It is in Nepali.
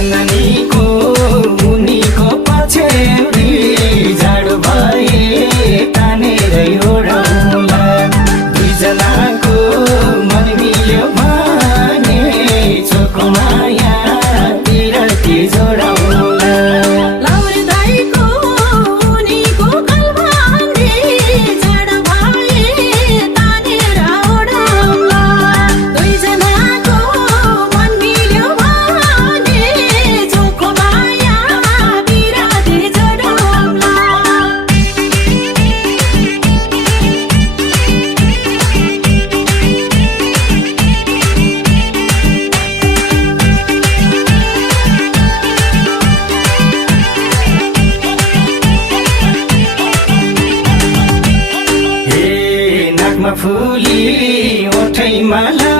चाँदनीको मुनिको पछ्यौरी जाडो भए तानेर ओढौला दुईजनाको मन मिल्यो भने चोखो माया पिरती जोडाउला लाउरे दाइको उनीको कलभान्डी जाडो भए तानेर ओढौला दुईजनाको मन मिल्यो भने चोखो माया पिरती जोडाउला हे नाकमा फुली ओठैमा